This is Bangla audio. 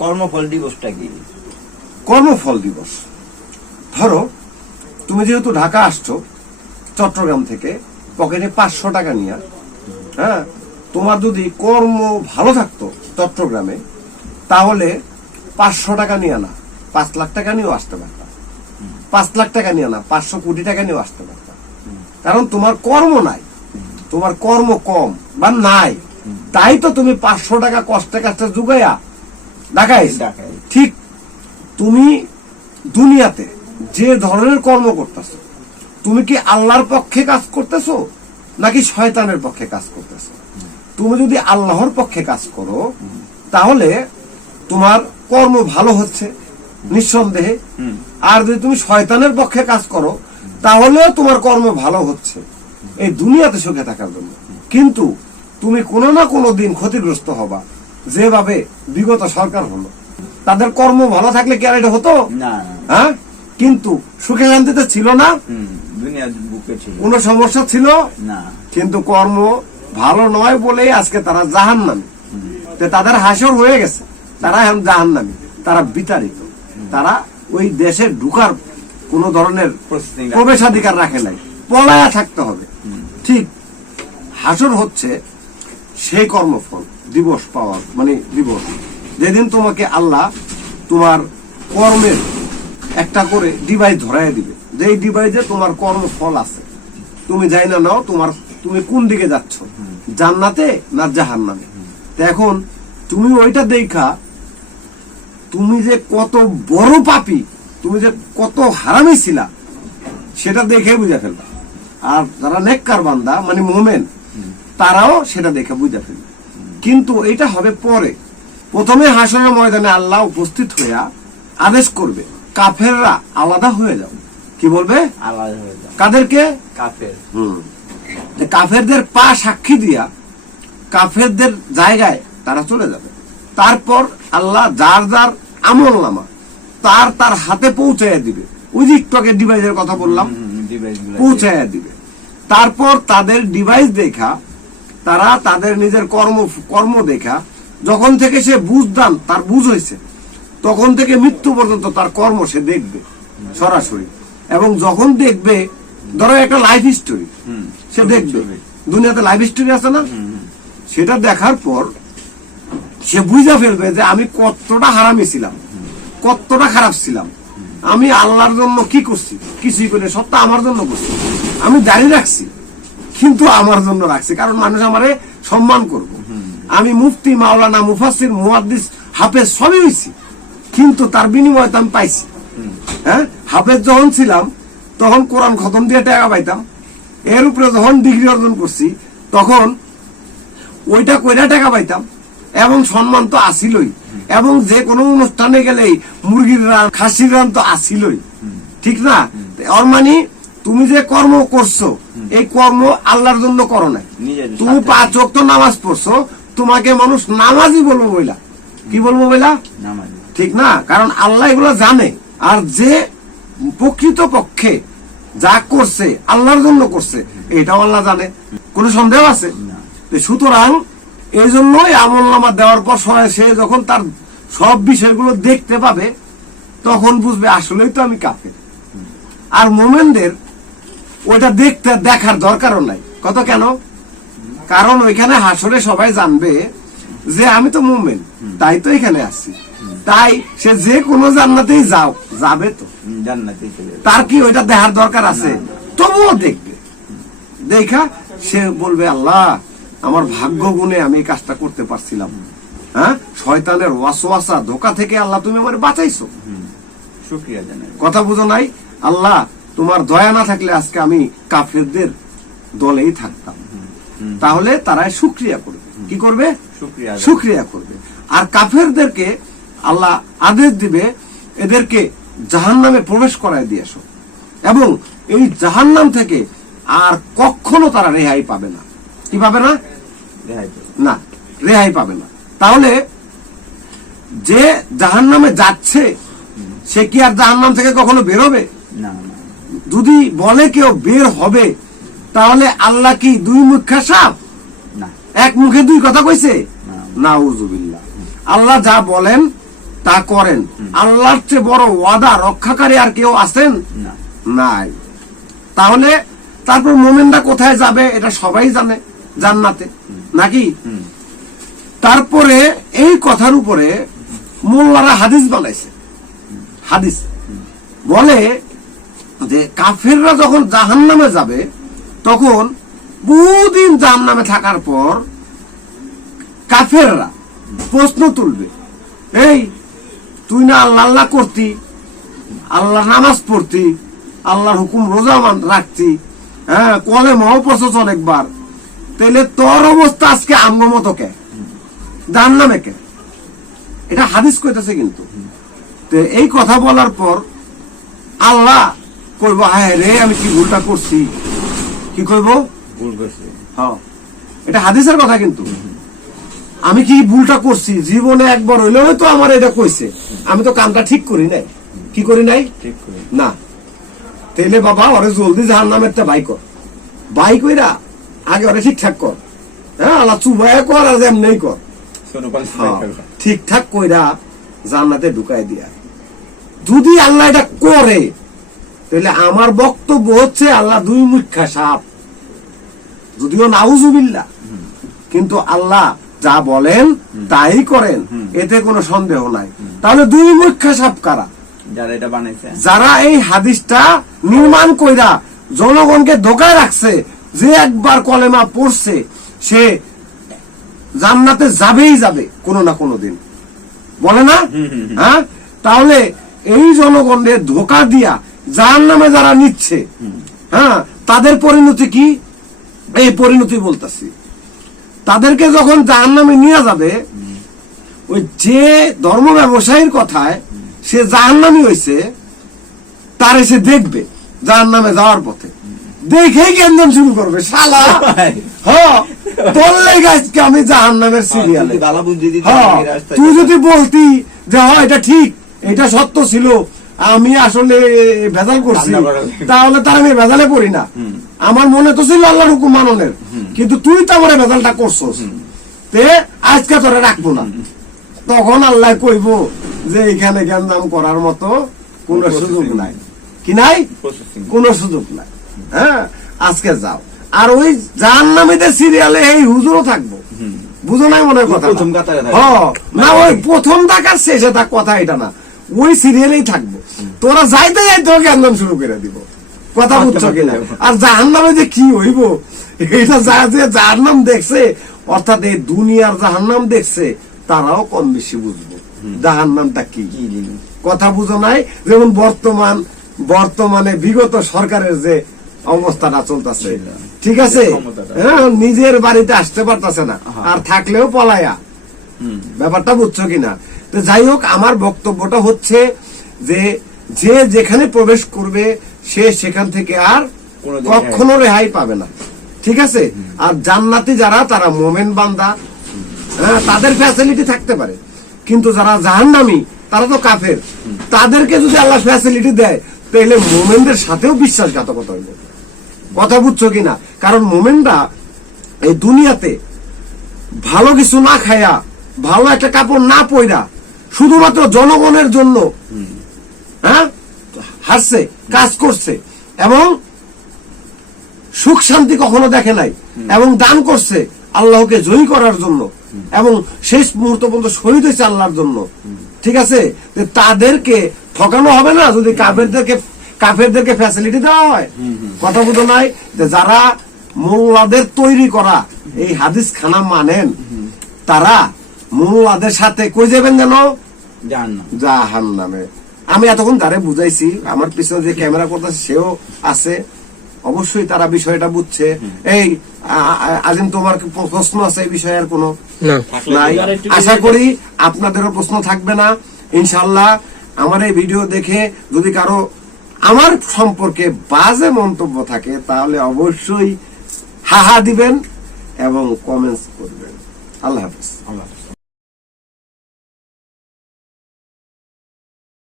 কর্মফল দিবসটা কি? কর্মফল দিবস, ধরো তুমি যেহেতু ঢাকা আসছো চট্টগ্রাম থেকে, পকেটে 500 টাকা নিয়ে, হ্যাঁ, তোমার যদি কর্ম ভালো থাকতো চট্টগ্রামে, তাহলে 500 টাকা নিয়ে না 5 লাখ টাকা নিয়েও আসতে পারতাম। 5 লাখ টাকা নিয়ে না 500 কোটি টাকা নিয়েও আসতে পারতাম। কারণ তোমার কর্ম নাই, তোমার কর্ম কম বা নাই, তাই তো তুমি 500 টাকা কষ্টে কষ্টে জুগাইয়া ঢাকায়। ঠিক তুমি দুনিয়াতে যে ধরনের কর্ম করতেছো, তুমি কি আল্লাহর পক্ষে কাজ করতেছো নাকি শয়তানের পক্ষে কাজ করতেছো? তুমি যদি আল্লাহর পক্ষে কাজ করো তাহলে তোমার কর্ম ভালো হচ্ছে নিঃসন্দেহে, আর যদি তুমি শয়তানের পক্ষে কাজ করো তাহলেও তোমার কর্ম ভালো হচ্ছে এই দুনিয়াতে সুখে থাকার জন্য। কিন্তু তুমি কোনো না কোনো দিন ক্ষতিগ্রস্ত হবা, যেভাবে বিগত সরকার হলো। তাদের কর্ম ভালো থাকলে কি আর এটা হতো না? হ্যাঁ, কিন্তু সুখে শান্তিতে ছিল না, দুনিয়ার বুকে ছিল, কোনো সমস্যা ছিল না। কিন্তু কর্ম ভালো নয় বলেই আজকে তারা জাহান্নামী। তাদের হাসর হয়ে গেছে, তারা এখন জাহান্নামী, তারা বিতাড়িত, তারা ওই দেশে ঢুকার কোন ধরনের প্রবেশাধিকার রাখে নাই, পলায়া থাকতে হবে। ঠিক হাসর হচ্ছে সেই কর্মফল দিবস পাওয়ার, মানে দিবস যেদিন তোমাকে আল্লাহ তোমার কর্মের একটা করে ডিভাইস ধরাই দিবে, যে এই ডিভাইসে তোমার কর্মফল আছে, তুমি যাই না নাও তোমার, তুমি কোন দিকে যাচ্ছ, জান্নাতে না জাহান্নামে। তো এখন তুমি ওইটা দেখা তুমি যে কত বড় পাপী, তুমি যে কত হারামি ছিলা, সেটা দেখে বুঝে ফেলবা। আর যারা নেককার বান্দা মানে মুমিন, তারাও সেটা দেখে বুঝে ফেলবে। কিন্তু এটা হবে পরে। প্রথমে হাসরের ময়দানে আল্লাহ উপস্থিত হইয়া আদেশ করবে কাফেররা আলাদা হয়ে যাও। কি বলবে? আলাদা হয়ে যাও। কাদেরকে? কাফের। কাফেরদের পা সাক্ষী দিয়া কাফেরদের জায়গায় তারা চলে যাবে। তারপর আল্লাহ যার যার আমল নামা তার তার হাতে পৌঁছাইয়া দিবে। ওই যে একটু আগে ডিভাইসের কথা বললাম, পৌঁছাইয়া দিবে। তারপর তাদের ডিভাইস দেখা, তারা তাদের নিজের কর্ম দেখা, যখন থেকে সে বুঝদান তার বুঝ হয়েছে, তখন থেকে মৃত্যু পর্যন্ত তার কর্ম সে দেখবে সরাসরি। এবং যখন দেখবে, ধরো একটা লাইফ স্টোরি সে দেখবে, দুনিয়াতে লাইফ স্টোরি আছে না, সেটা দেখার পর সে বুঝা ফেলবে যে আমি কতটা হারামি ছিলাম, কতটা খারাপ ছিলাম, আমি আল্লাহর জন্য কি করছি, কিছুই করে সবটা আমার জন্য করছি। আমি দাঁড়িয়ে রাখছি কিন্তু আমার জন্য রাখছি, কারণ মানুষ আমারে সম্মান করবো। আমি মুফতি, মাওলানা, মুফাসসির, মুহাদ্দিস, হাফেজ সবই হয়েছি, কিন্তু তার বিনিময়ে তো আমি পাইছি। হ্যাঁ, হাফেজ যখন ছিলাম তখন কোরআন খতম দিয়ে টাকা পাইতাম, এর উপরে যখন ডিগ্রি অর্জন করছি তখন ওইটা কইরা টাকা পাইতাম, এবং সম্মান তো আসিলই। এবং যে কোনো অনুষ্ঠানে গেলেই মুরগির রান, খাসির রান তো আসিলই, ঠিক না? ওর মানে তুমি যে কর্ম করছো, এই কর্ম আল্লাহর জন্য করো না। তুমি 5 ওয়াক্ত নামাজ পড়ছো, তোমাকে মানুষ নামাজি বলবো বইলা, কি বলবো বইলা? ঠিক না? কারণ আল্লাহ এগুলো জানে। আর যে প্রকৃত পক্ষে যা করছে আল্লাহর জন্য করছে, এটাও আল্লাহ জানে। কোন সন্দেহ আছে? সুতরাং এই জন্যই আমল নামা দেওয়ার পর সে যখন তার সব বিষয়গুলো দেখতে পাবে, তখন বুঝবে আসলেই তো আমি কাফের। আর মোমেনদের ওইটা দেখার দরকারও নাই। কত কেন? কারণ ওইখানে হাসরে সবাই জানবে যে আমি তো মুমিন, তাই তো এখানে আসছি। তাই সে যে কোনো জান্নাতেই যাবে, তো জান্নাতে তার কি ওইটা দেখার দরকার আছে? তবুও দেখবে, দেখা সে বলবে আল্লাহ আমার ভাগ্য গুণে আমি এই কাজটা করতে পারছিলাম। হ্যাঁ, শয়তানের ওয়াসওয়াসা ধোঁকা থেকে আল্লাহ তুমি আমার বাঁচাইছো, শুকরিয়া জানাই। কথা বুঝো নাই? আল্লাহ তোমার দয়া না থাকলে আজকে আমি কাফেরদের দলেই থাকতাম। তাহলে তারা শুকরিয়া করবে। কি করবে? শুকরিয়া করবে। আর কাফেরদেরকে আল্লাহ আদেশ দিবে এদেরকে জাহান্নামে প্রবেশ করায় দিয়ে আসো, এবং এই জাহান্নাম থেকে আর কখনো তারা রেহাই পাবে না। কি পাবে না? না, রেহাই পাবে না। তাহলে যে জাহান্নামে যাচ্ছে সে কি আর জাহান্নাম থেকে কখনো বের হবে? যদি বলে কেউ বের হবে, তাহলে আল্লাহ কি 2 মুখা সাপ? এক মুখে 2 কথা কইছে? নাউজুবিল্লাহ। আল্লাহ যা বলেন তা করেন, আল্লাহর চেয়ে বড় ওয়াদা রক্ষাকারী আর কেউ আছেন? না। নাই। তাহলে তারপর মোমেনরা কোথায় যাবে এটা সবাই জানে, জান্নাতে নাকি? তারপরে এই কথার উপরে মোল্লারা হাদিস বানাইছে। হাদিস বলে যে কাফেররা যখন জাহান্নামে যাবে তখন বহুদিন জাহান্নামে থাকার পর কাফেররা প্রশ্ন তুলবে, এই তুই না আল্লাহ আল্লাহ করতি, আল্লাহ নামাজ পড়তি, আল্লাহর হুকুম রোজা রাখতি, হ্যাঁ কলেমাও পড়ছস অনেকবার, তাহলে তোর অবস্থা আজকে আমগো মতো কে, জাহান্নামে কে? এটা হাদিস কইতেছে কিন্তু। তো এই কথা বলার পর আল্লাহ কইব, হ্যাঁ রে আমি কি ভুলটা করছি, কি কইব? ভুল করছে। হ্যাঁ, এটা হাদিসের কথা কিন্তু। আমি কি ভুলটা করছি, জীবনে একবার হইলেও তো আমার এটা কইছে, আমি তো কামটা ঠিক করি নাই, কি করি নাই ঠিক করে। না। তাইলে বাবা ওরে জলদি জাহান্নামের তে বাই কর, বাই কইরা আগে ওরে ঠিকঠাক কর, হ্যাঁ আল্লাহ চুবাই কর আর এমনি কর, সোনোপাল ঠিকঠাক কইরা জান্নাতে ঢুকাই দিয়া। যদি আল্লাহ এটা করে তাহলে আমার বক্তব্য হচ্ছে আল্লাহ দুই মুখা সাপ, যদিও নাউজুবিল্লাহ, কিন্তু আল্লাহ যা বলেন তাই করেন, এতে কোনো সন্দেহ নাই। তাহলে দুই মুখা সাপ কারা? যারা এটা বানাইছে, যারা এই হাদিসটা নির্মাণ কইরা জনগণকে ধোকায় রাখছে যে একবার কলেমা পড়ছে সে জান্নাতে যাবেই যাবে কোনো না কোনো দিন, বলে না? হ্যাঁ, তাহলে এই জনগণের ধোকা দিয়া জাহান্নামে যারা নিচ্ছে, হ্যাঁ তাদের পরিণতি কি? এই পরিণতি বলতেছি, তাদেরকে যখন জাহান্নামে নিয়ে যাবে, ওই যে ধর্ম ব্যবসায়ীর কথায় সে জাহান্নামী হয়েছে তার এসে দেখবে জাহান্নামে যাওয়ার পথে, দেখেই কেন্দ্র শুরু করবে, শালা হ্যাঁ বললে আজকে আমি জাহান্নামের সিরিয়ালে। ভালো বুদ্ধি দিতে হ্যাঁ, তুই যদি বলতি যে হ্যাঁ এটা ঠিক, এটা সত্য ছিল, আমি আসলে ভেজাল করছি, তাহলে তার আমি ভেজালে পড়ি না। আমার মনে তো ছিল আল্লাহর হুকুম মাননের, কিন্তু তুই তো আমার ভেজালটা করছস, তে আজকে তোরা রাখবো না। তখন আল্লাহ কইব যে এখানে জ্ঞান নাম করার মতো কোন সুযোগ নাই, কি নাই, কোন সুযোগ নাই। হ্যাঁ, আজকে যাও। আর ওই জাহান্নামীদের সিরিয়ালে এই হুজুরও থাকবো, বুঝো নাই মনের কথা? না, ওই প্রথম থাকার শেষে থাক কথা এটা না, ওই সিরিয়ালেই থাকবো। তোরা যাইতে যাইতে জ্ঞান শুরু করে দিব, কথা বুঝছো কিনা? আর জাহান্নামে যে কি হইব এটা যে জাহান্নাম দেখছে, অর্থাৎ এই দুনিয়ার জাহান্নাম দেখছে, তারাও কম বেশি বুঝবো জাহান্নামটা কি, কথা বুঝো নাই? যেমন বর্তমানে বিগত সরকারের যে অবস্থাটা চলতেছে, ঠিক আছে, হ্যাঁ নিজের বাড়িতে আসতে পারতেছে না, আর থাকলেও পলায়া, ব্যাপারটা বুঝছো কিনা? তো যাই হোক, আমার বক্তব্যটা হচ্ছে যে যে যেখানে প্রবেশ করবে সে সেখান থেকে আর কখনো রেহাই পাবে না, ঠিক আছে? আর জান্নাতি যারা, তারা মোমেন বান্দা, হ্যাঁ তাদের ফ্যাসিলিটি থাকতে পারে, কিন্তু যারা জাহান্নামী তারা তো কাফের, তাদেরকে যদি আল্লাহ ফ্যাসিলিটি দেয় তাহলে মোমেনদের সাথেও বিশ্বাসঘাতকতা হইব, কথা বুঝছো কিনা? কারণ মোমেনরা এই দুনিয়াতে ভালো কিছু না খায়া, ভালো একটা কাপড় না পইরা, শুধুমাত্র জনগণের জন্য হ্যাঁ হাসছে, কাজ করছে, এবং সুখ শান্তি কখনো দেখে নাই, এবং দান করছে আল্লাহকে জয়ী করার জন্য, এবং শেষ মুহূর্ত পর্যন্ত শহীদ হয়েছে আল্লাহর জন্য, ঠিক আছে? তাদেরকে ঠকানো হবে না যদি কাফেরদেরকে ফ্যাসিলিটি দেওয়া হয়, কথা বুঝো নাই? যারা মোল্লাদের তৈরি করা এই হাদিস খানা মানেন, তারা মোল্লাদের সাথে কই যাবেন যেন? জাহান্নামে। আমি এতক্ষণ যারে বুঝাইছি, আমার পিছনে যে ক্যামেরা করতেছে সেও আছে, অবশ্যই তারা বিষয়টা বুঝছে। এই আজিম, তোমার প্রশ্ন আছে এই বিষয়ে? আর কোনো নাই, আশা করি আপনাদেরও প্রশ্ন থাকবে না ইনশাআল্লাহ। আমার এই ভিডিও দেখে যদি কারো আমার সম্পর্কে বাজে মন্তব্য থাকে তাহলে অবশ্যই হাহা দিবেন এবং কমেন্টস করবেন। আল্লাহ হাফেজ।